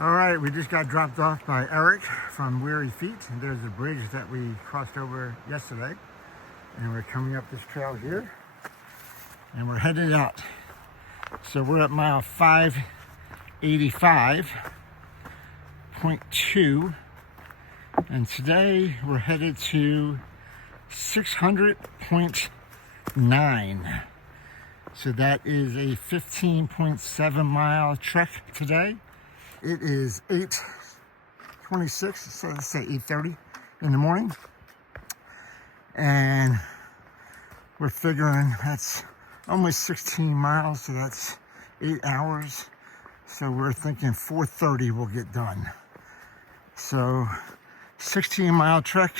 All right, we just got dropped off by Eric from Weary Feet, and there's a bridge that we crossed over yesterday, and we're coming up this trail here, and we're headed out. So we're at mile 585.2, and today we're headed to 600.9. So that is a 15.7 mile trek today. It is 8:26, so let's say 8:30 in the morning. And we're figuring that's almost 16 miles, so that's 8 hours. So we're thinking 4:30 we'll get done. So 16-mile trek,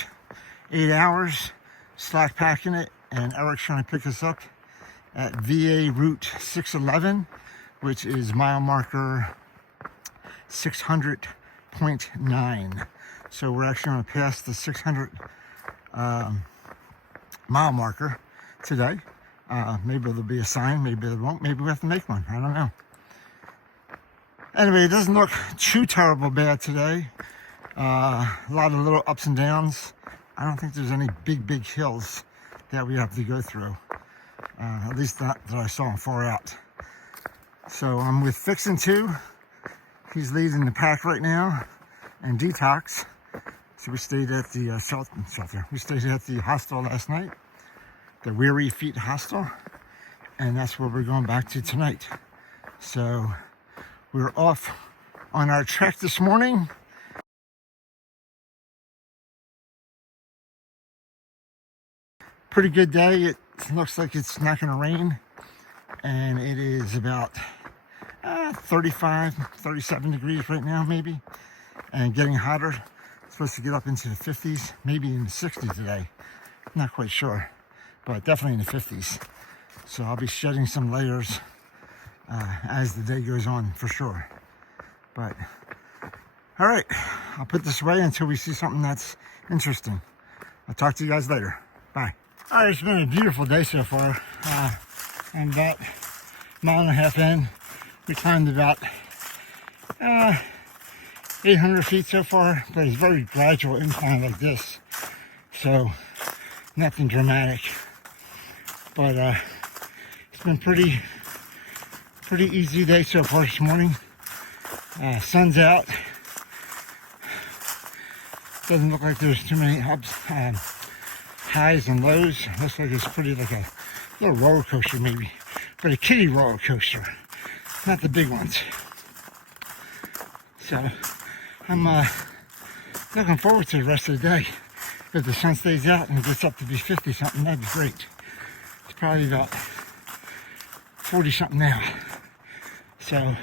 8 hours, slackpacking it, and Eric's trying to pick us up at VA Route 611, which is mile marker 600.9. So we're actually going to pass the 600 mile marker today. Maybe there'll be a sign, maybe there won't, maybe we have to make one, I don't know. Anyway, it doesn't look too terrible bad today. A lot of little ups and downs. I don't think there's any big hills that we have to go through. At least not that I saw far out. So I'm with Fixinto. He's leading the pack right now, and Detox. So we stayed at the shelter. We stayed at the hostel last night, the Weary Feet Hostel, and that's where we're going back to tonight. So we're off on our trek this morning. Pretty good day. It looks like it's not going to rain, and it is about 35, 37 degrees right now, maybe, and getting hotter. It's supposed to get up into the 50s, maybe in the 60s today. Not quite sure, but definitely in the 50s. So I'll be shedding some layers as the day goes on, for sure. But all right, I'll put this away until we see something that's interesting. I'll talk to you guys later. Bye. All right, it's been a beautiful day so far. I'm about a mile and a half in. We climbed about 800 feet so far, but it's very gradual incline like this, so nothing dramatic. But it's been pretty easy day so far this morning. Sun's out. Doesn't look like there's too many ups, highs and lows. Looks like it's pretty like a little roller coaster maybe, but a kiddie roller coaster. Not the big ones. So I'm looking forward to the rest of the day. If the sun stays out and it gets up to be 50 something, that'd be great. It's probably about 40 something now. So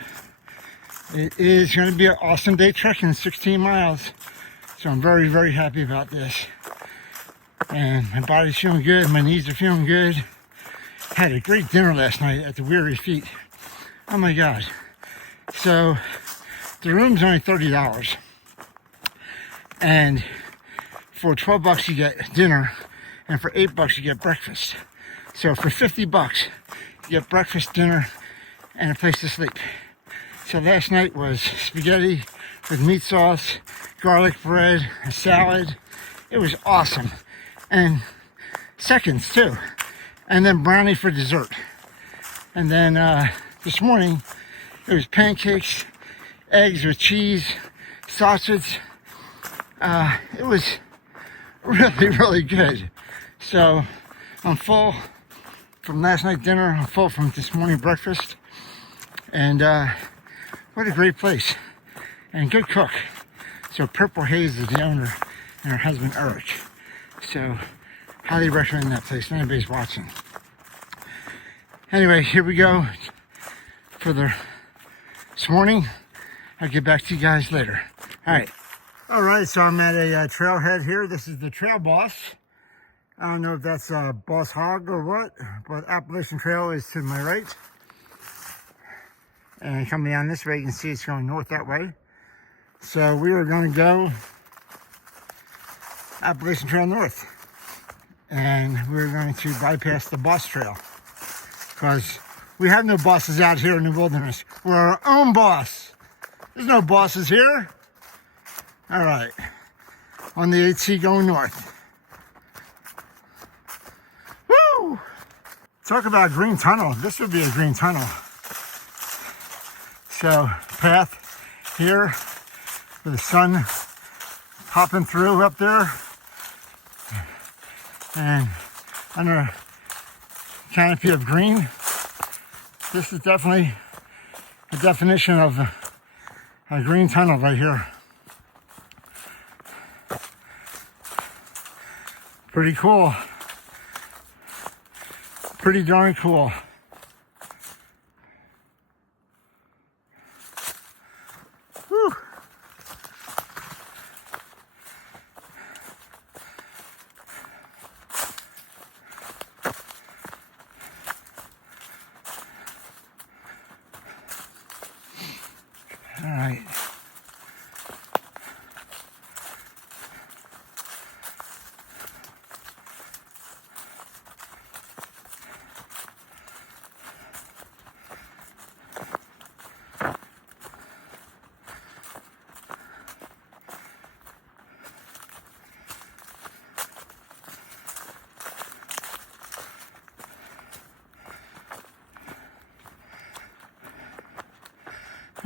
it is going to be an awesome day trekking, 16 miles. So I'm very, very happy about this. And my body's feeling good, my knees are feeling good. Had a great dinner last night at the Weary Feet. Oh my God. So the room's only $30. And for $12 you get dinner, and for $8 you get breakfast. So for $50 you get breakfast, dinner, and a place to sleep. So last night was spaghetti with meat sauce, garlic bread, a salad. It was awesome. And seconds too. And then brownie for dessert. And then this morning, it was pancakes, eggs with cheese, sausage. It was really, really good. So I'm full from last night's dinner. I'm full from this morning breakfast. And what a great place. And good cook. So Purple Haze is the owner, and her husband Eric. So highly recommend that place if anybody's watching. Anyway, here we go for this morning. I'll get back to you guys later. All right, so I'm at a trailhead here. This is the trail boss. I don't know if that's Boss Hog or what, but Appalachian Trail is to my right. And coming down this way, you can see it's going north that way. So we are going to go Appalachian Trail north. And we're going to bypass the boss trail. Because we have no bosses out here in the wilderness. We're our own boss. There's no bosses here. All right, on the 8C going north. Woo! Talk about green tunnel. This would be a green tunnel. So path here with the sun popping through up there, and under a canopy of green. This is definitely the definition of a green tunnel right here. Pretty cool. Pretty darn cool. Whew. All right.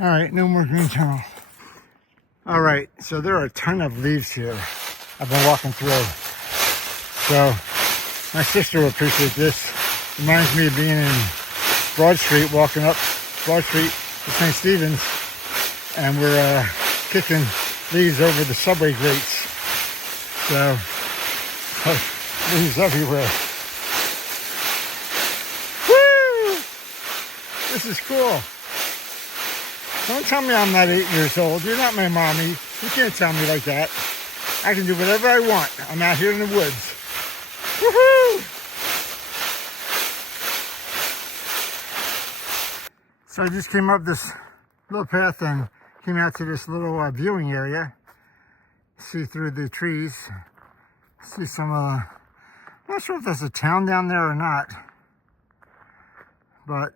All right, no more green tunnel. All right, so there are a ton of leaves here I've been walking through. So my sister will appreciate this. Reminds me of being in Broad Street, walking up Broad Street to St. Stephen's, and we're kicking leaves over the subway grates. So leaves everywhere. Woo! This is cool. Don't tell me I'm not 8 years old. You're not my mommy. You can't tell me like that. I can do whatever I want. I'm out here in the woods. Woohoo! So I just came up this little path and came out to this little viewing area. See through the trees. See some, I'm not sure if there's a town down there or not. But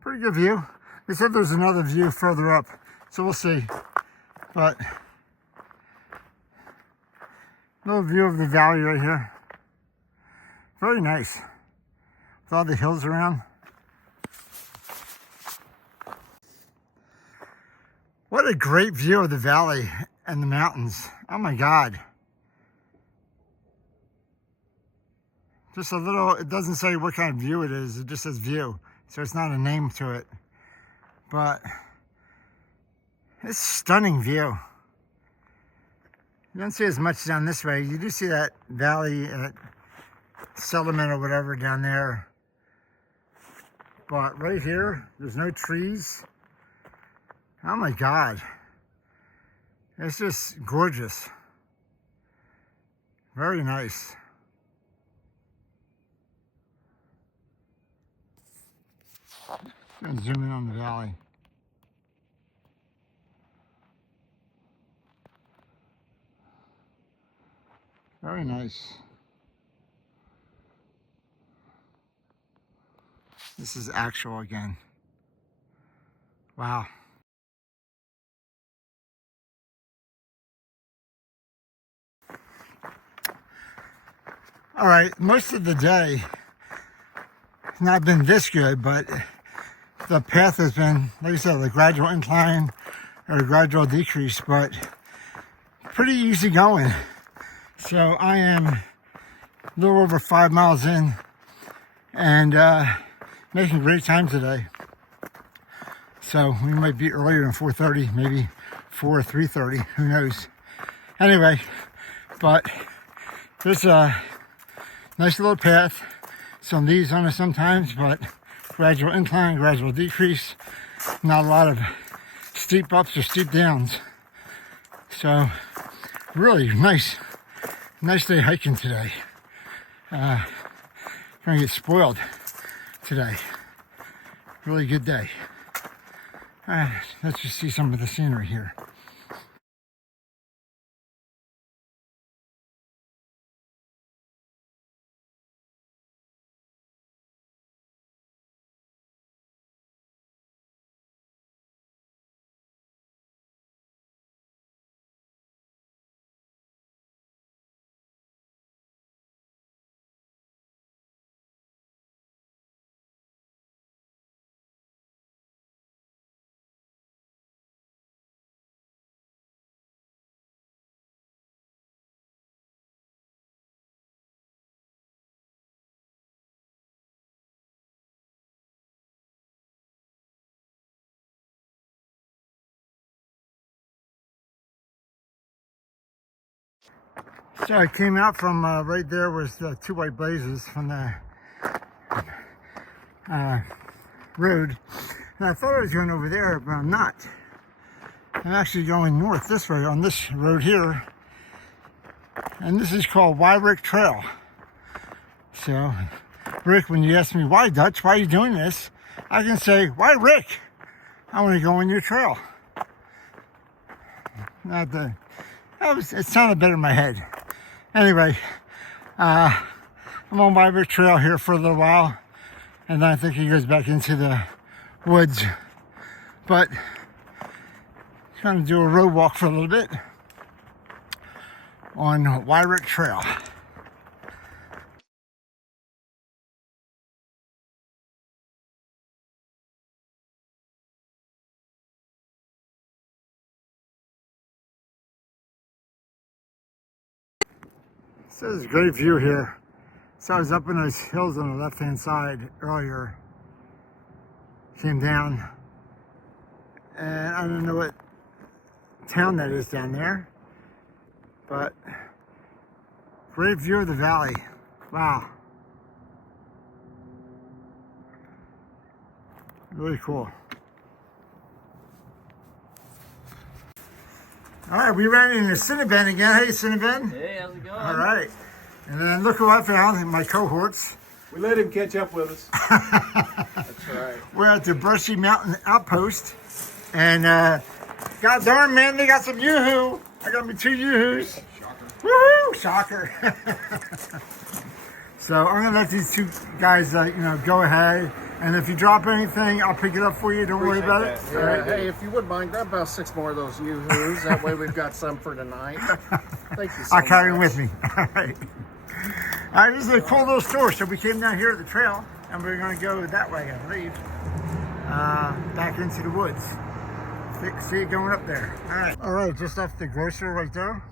pretty good view. They said there's another view further up, so we'll see. But little view of the valley right here. Very nice. With all the hills around. What a great view of the valley and the mountains. Oh my God. Just a little, it doesn't say what kind of view it is, it just says view. So it's not a name to it, but it's a stunning view. You don't see as much down this way. You do see that valley, settlement or whatever down there. But right here, there's no trees. Oh my God. It's just gorgeous. Very nice. And zoom in on the valley. Very nice. This is actual again. Wow. All right, most of the day has not been this good, but the path has been, like I said, a gradual incline or a gradual decrease, but pretty easy going. So I am a little over 5 miles in and making great time today. So we might be earlier than 4:30, maybe 4 or 3:30, who knows. Anyway, but there's a nice little path, some leaves on it sometimes, but gradual incline, gradual decrease, not a lot of steep ups or steep downs. So really nice day hiking today. Gonna get spoiled today. Really good day. Let's just see some of the scenery here. So I came out from right there was the two white blazes from the road. And I thought I was going over there, but I'm not. I'm actually going north this way on this road here. And this is called Weary Trail. So, Rick, when you ask me, why Dutch, why are you doing this? I can say, why Rick? I want to go on your trail. Not the, it sounded better in my head. Anyway, I'm on Weary Trail here for a little while. And then I think he goes back into the woods. But, trying to do a road walk for a little bit on Weary Trail. So there's a great view here. So I was up in those hills on the left-hand side earlier. Came down, and I don't know what town that is down there, but great view of the valley. Wow. Really cool. All right, we ran into Cinnabon again. Hey, Cinnabon. Hey, how's it going? All right. And then look who I found, my cohorts. We let him catch up with us. That's right. We're at the Brushy Mountain Outpost. And god darn, man, they got some yoo-hoo. I got me 2 yoo-hoos. Shocker. Woohoo! Shocker. So I'm gonna let these 2 guys, go ahead. And if you drop anything, I'll pick it up for you. Don't worry about it. Yeah, right. Hey, if you wouldn't mind, grab about 6 more of those yoo-hoos. That way we've got some for tonight. Thank you so much. I'll carry them with me. All right. All right, this is a cool little store. So we came down here at the trail, and we're going to go that way, I believe, back into the woods. See it going up there. All right, just left the grocery right there.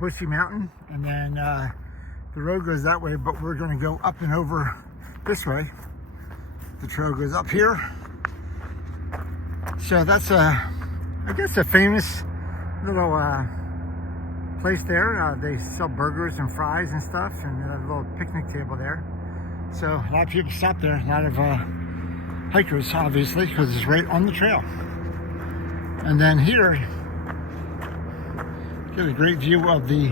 Bushy Mountain, and then the road goes that way, but we're going to go up and over this way. The trail goes up here. So that's I guess a famous little place there. They sell burgers and fries and stuff, and a little picnic table there. So a lot of people stop there. A lot of hikers, obviously, because it's right on the trail. And then here, get a great view of the.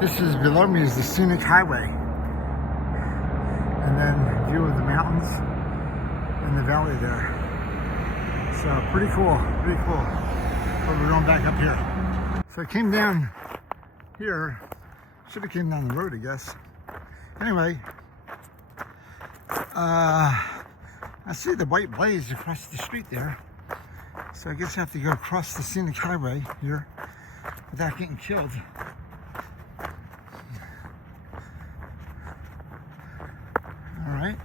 This is below me is the scenic highway, and then view of the mountains and the valley there. So pretty cool, pretty cool. But we're going back up here. So I came down here. Should have came down the road, I guess. Anyway, I see the white blaze across the street there. So I guess I have to go across the scenic highway here without getting killed. All right.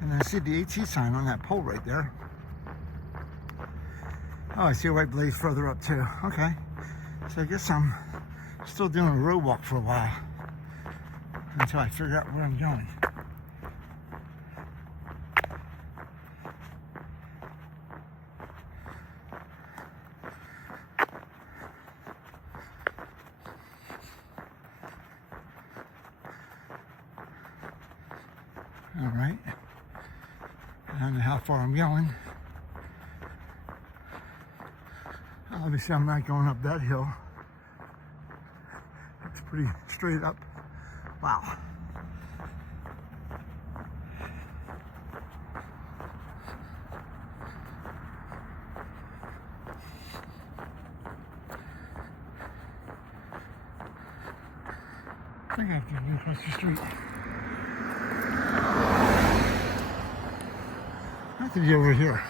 And I see the AT sign on that pole right there. Oh, I see a white blaze further up too. Okay. So I guess I'm still doing a road walk for a while until I figure out where I'm going. All right. I don't know how far I'm going. Obviously, I'm not going up that hill. It's pretty straight up. Wow. I think I have to go across the street. I have to be over here.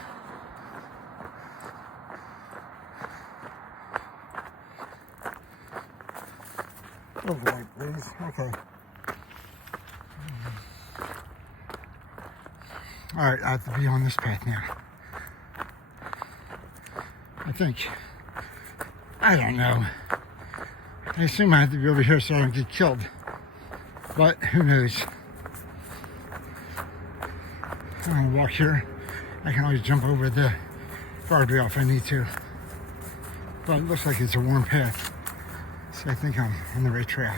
Over right, please. Okay. All right, I have to be on this path now. I think. I don't know. I assume I have to be over here so I don't get killed. But who knows? I'm gonna walk here. I can always jump over the guardrail if I need to. But it looks like it's a worn path. So I think I'm on the right trail.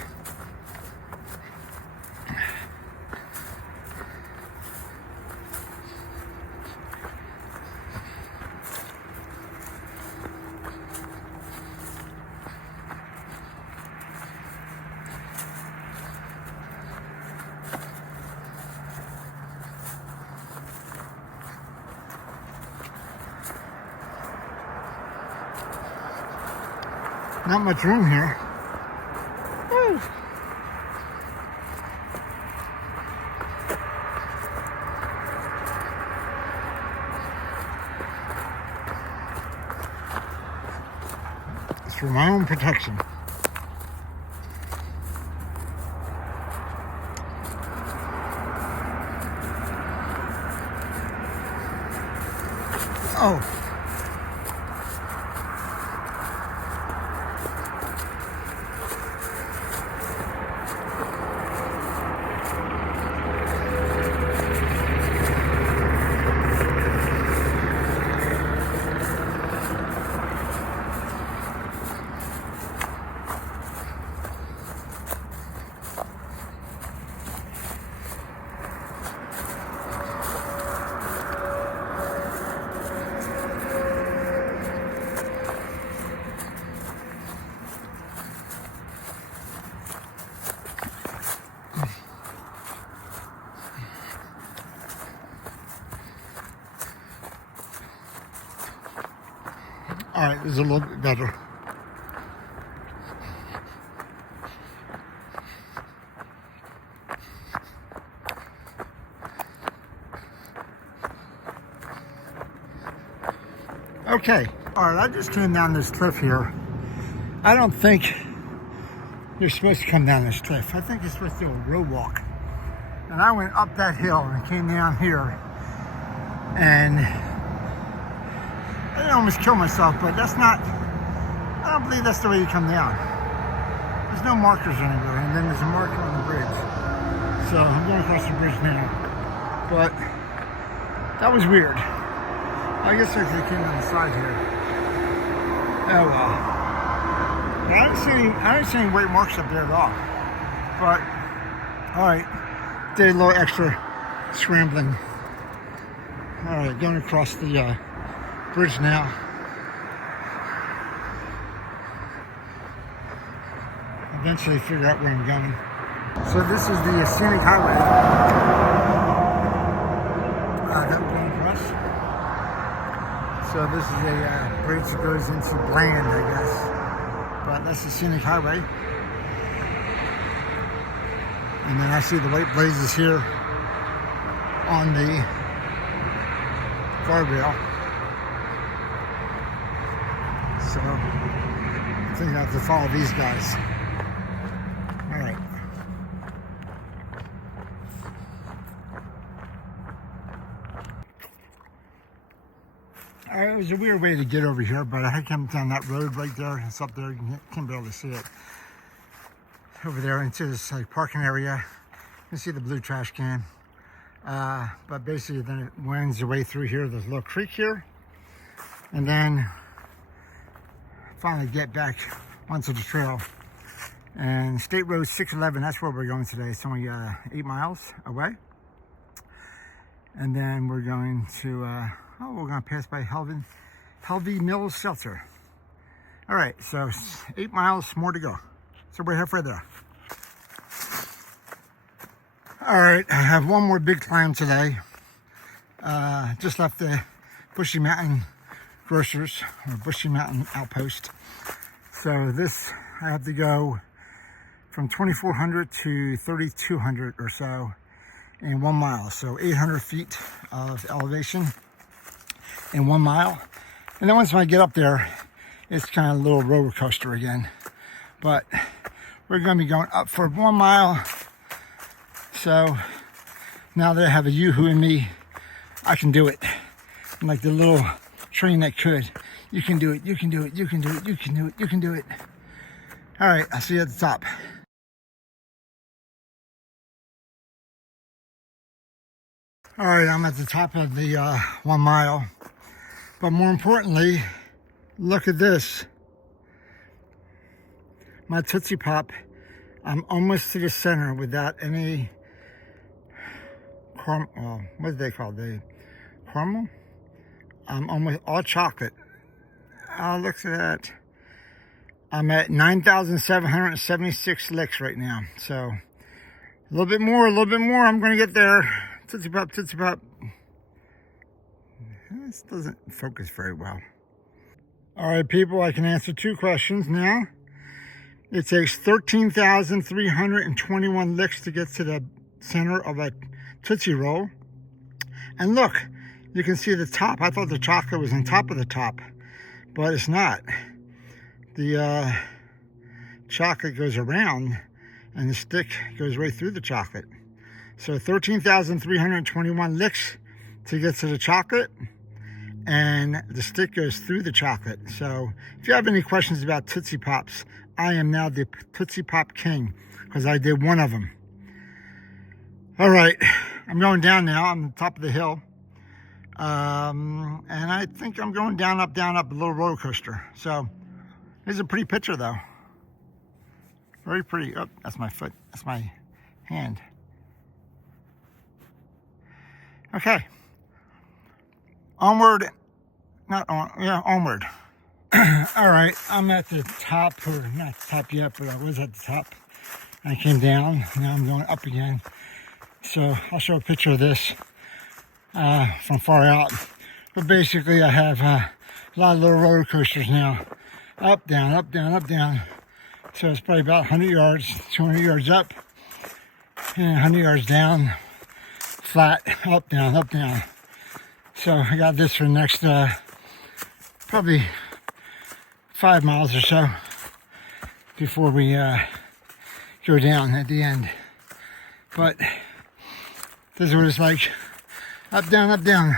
Not much room here. Woo. It's for my own protection. Oh. All right, this is a little bit better. Okay, all right, I just came down this cliff here. I don't think you're supposed to come down this cliff. I think you're supposed to do a road walk. And I went up that hill and came down here, and I almost killed myself, but that's not, I don't believe that's the way you come down. There's no markers anywhere, and then there's a marker on the bridge. So I'm going across the bridge now. But that was weird. I guess I could have came on the side here. Oh well. But I didn't see any white marks up there at all. But, alright, did a little extra scrambling. Alright, going across the bridge now. Eventually figure out where I'm going. So this is the scenic highway that we're going across. So this is a bridge that goes into Bland, I guess. But that's the scenic highway. And then I see the white blazes here on the guardrail. So I think I have to follow these guys. All right. It was a weird way to get over here, but I come down that road right there. It's up there. You can't be able to see it. Over there into this like parking area. You can see the blue trash can. But basically then it winds your way through here. There's a little creek here. And then finally get back onto the trail. And State Road 611, that's where we're going today. It's only 8 miles away. And then we're going to, we're going to pass by Helvey Mills Shelter. All right, so 8 miles more to go. So we're halfway there. All right, I have one more big climb today. Just left the Bushy Mountain Grocers, or Bushy Mountain Outpost. So this, I have to go from 2,400 to 3,200 or so in 1 mile. So 800 feet of elevation in 1 mile. And then once I get up there, it's kind of a little roller coaster again. But we're going to be going up for 1 mile. So now that I have a yoo-hoo in me, I can do it. I'm like the little train that could. You can do it, you can do it, you can do it, you can do it, you can do it. All right, I'll see you at the top. All right, I'm at the top of the 1 mile. But more importantly, look at this. My Tootsie Pop, I'm almost to the center without any what do they call it? Caramel? I'm almost all chocolate. Oh, look at that. I'm at 9,776 licks right now. So a little bit more, I'm going to get there. Tootsie Pop, Tootsie Pop. This doesn't focus very well. All right, people, I can answer 2 questions now. It takes 13,321 licks to get to the center of a Tootsie Roll. And look, you can see the top. I thought the chocolate was on top of the top, but it's not. The chocolate goes around and the stick goes right through the chocolate. So 13,321 licks to get to the chocolate, and the stick goes through the chocolate. So if you have any questions about Tootsie Pops, I am now the Tootsie Pop King because I did one of them. All right, I'm going down now. I'm on top of the hill. And I think I'm going down, up, a little roller coaster. So it's a pretty picture though. Very pretty. Oh, that's my foot. That's my hand. Okay. Onward. Not on. Yeah, onward. All right. I'm at the top, or not the top yet, but I was at the top. I came down. Now I'm going up again. So I'll show a picture of this from far out. But basically, I have a lot of little roller coasters now. Up, down, up, down, up, down. So it's probably about 100 yards, 200 yards up, and 100 yards down, flat, up, down, up, down. So I got this for the next probably 5 miles or so before we go down at the end. But this is what it's like. Up, down, up, down.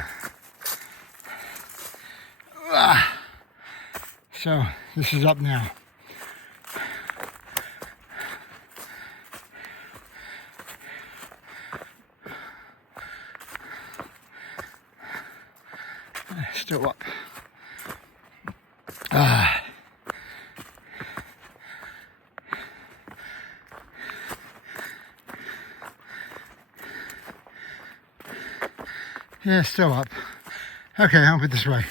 So this is up now. Still up. Yeah, still up. Okay, I'll put it this way.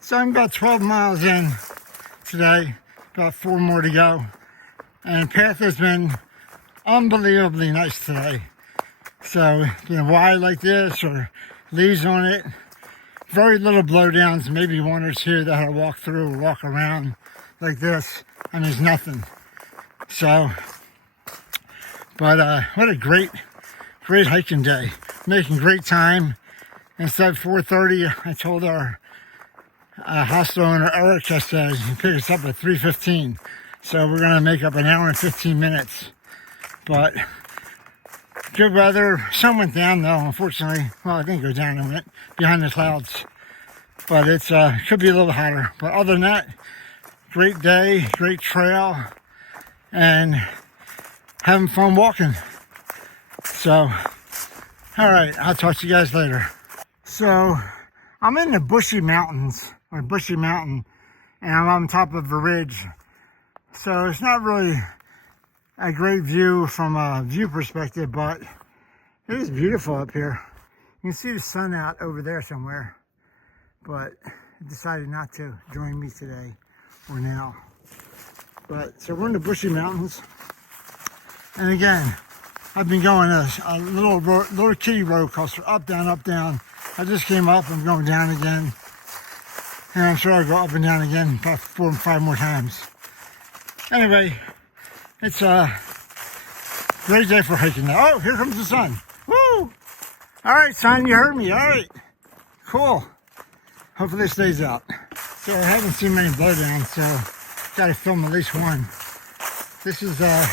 So I'm about 12 miles in today, about 4 more to go. And the path has been unbelievably nice today. So, wide like this or leaves on it. Very little blowdowns, maybe 1 or 2 that I walk through or walk around like this, and there's nothing. So, but what a great hiking day. Making great time. Instead of 4:30, I told our hostel owner Eric, I said, you pick us up at 3:15. So we're gonna make up an hour and 15 minutes. But good weather. Sun went down though, unfortunately. Well, it didn't go down, it went behind the clouds. But it's could be a little hotter. But other than that, great day, great trail, and having fun walking. So, all right, I'll talk to you guys later. So, I'm in the Bushy Mountains, or Bushy Mountain, and I'm on top of a ridge. So it's not really a great view from a view perspective, but it is beautiful up here. You can see the sun out over there somewhere, but it decided not to join me today or now. But so we're in the Bushy Mountains, and again, I've been going a little kiddie roller coaster, up, down, up, down. I just came up, I'm going down again, and I'm sure I'll go up and down again about 4 or 5 more times. Anyway, it's a great day for hiking now. Oh, here comes the sun. Woo! All right, sun, you heard me. All right, cool. Hopefully it stays out. So I haven't seen many blowdowns, so got to film at least one. This is the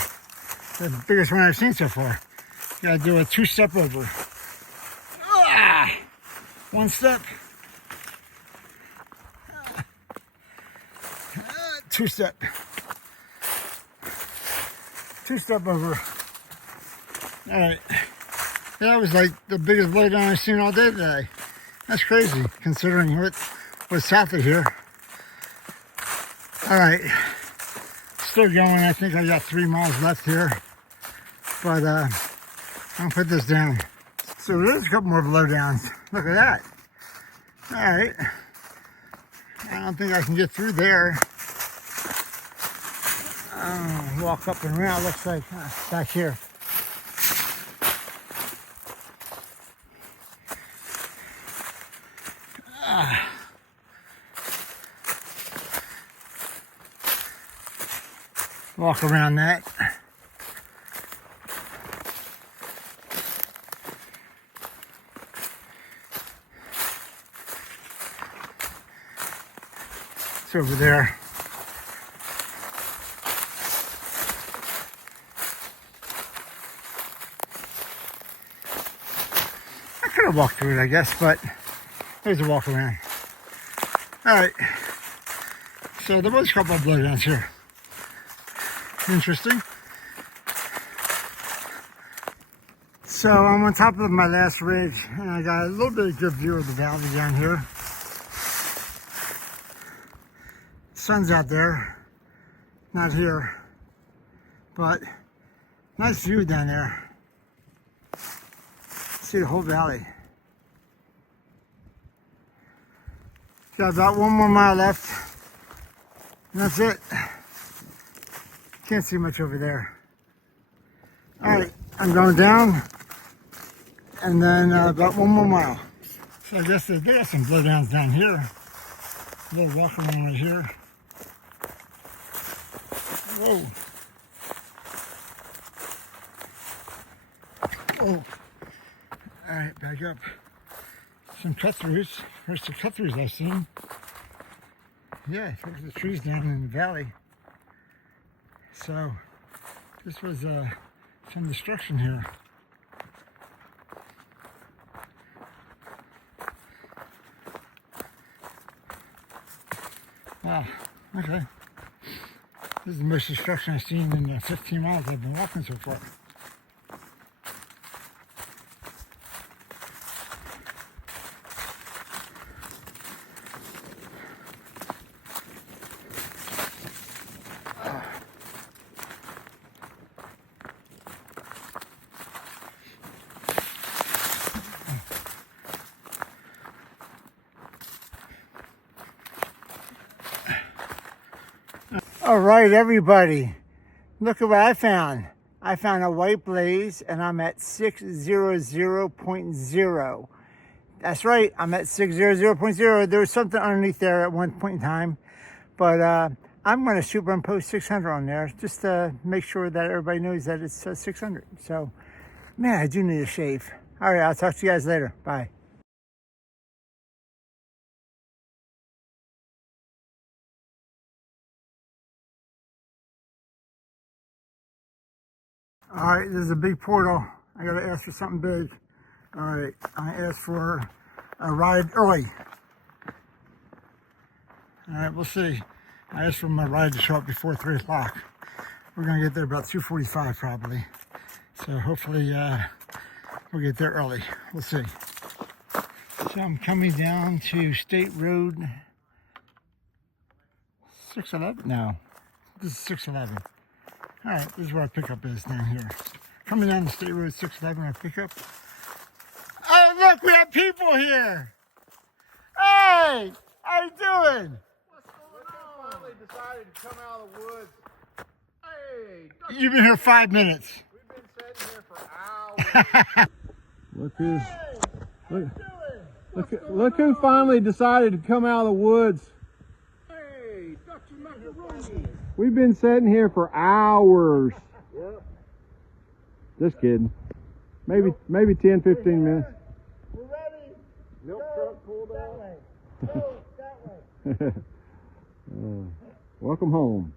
biggest one I've seen so far. Got to do a 2-step over. 1 step. 2 step. Two-step over. All right. That was like the biggest blowdown I've seen all day today. That's crazy, considering what's south of here. All right. Still going. I think I got 3 miles left here. But I'm going to put this down. So there's a couple more blowdowns. Look at that. All right. I don't think I can get through there. Walk up and around. Looks like back here. Walk around that. It's over there. I could have walked through it, I guess, but there's a walk around. All right. So there was a couple of blowdowns here. Interesting. So I'm on top of my last ridge, and I got a little bit of good view of the valley down here. Sun's out there, not here, but nice view down there. See the whole valley. Got about 1 more mile left, and that's it. Can't see much over there. All right, I'm going down, and then about 1 more mile. So I guess they got some blowdowns down here. A little walk around right here. Whoa. Oh. All right, back up. Some cut-throughs. There's the cut-throughs I've seen. Yeah, there's the trees down in the valley. So, this was some destruction here. Wow, okay. This is the most destruction I've seen in the 15 miles I've been walking so far. All right, everybody, look at what I found. I found a white blaze, and I'm at 600.0. That's right, I'm at 600.0. There was something underneath there at one point in time, but I'm going to superimpose 600 on there just to make sure that everybody knows that it's 600. So, man, I do need a shave. All right, I'll talk to you guys later. Bye. All right, this is a big portal. I gotta ask for something big. All right, I asked for a ride early. All right, we'll see. I asked for my ride to show up before 3 o'clock. We're gonna get there about 2:45 probably. So hopefully we'll get there early. We'll see. So I'm coming down to State Road 611? No, this is 611. All right, this is where our pickup is down here. Coming down the State Road 611, our pickup. Oh, look, we have people here. Hey, how you doing? What's going on? Finally decided to come out of the woods. Hey, You've been here 5 minutes. we've been sitting here for hours. Look who finally decided to come out of the woods. Hey, Dr. Macaroni. We've been sitting here for hours. Yep. Just kidding. Maybe 10, 15 minutes. We're ready. Milk truck pulled That out. way. Go that way. Welcome home.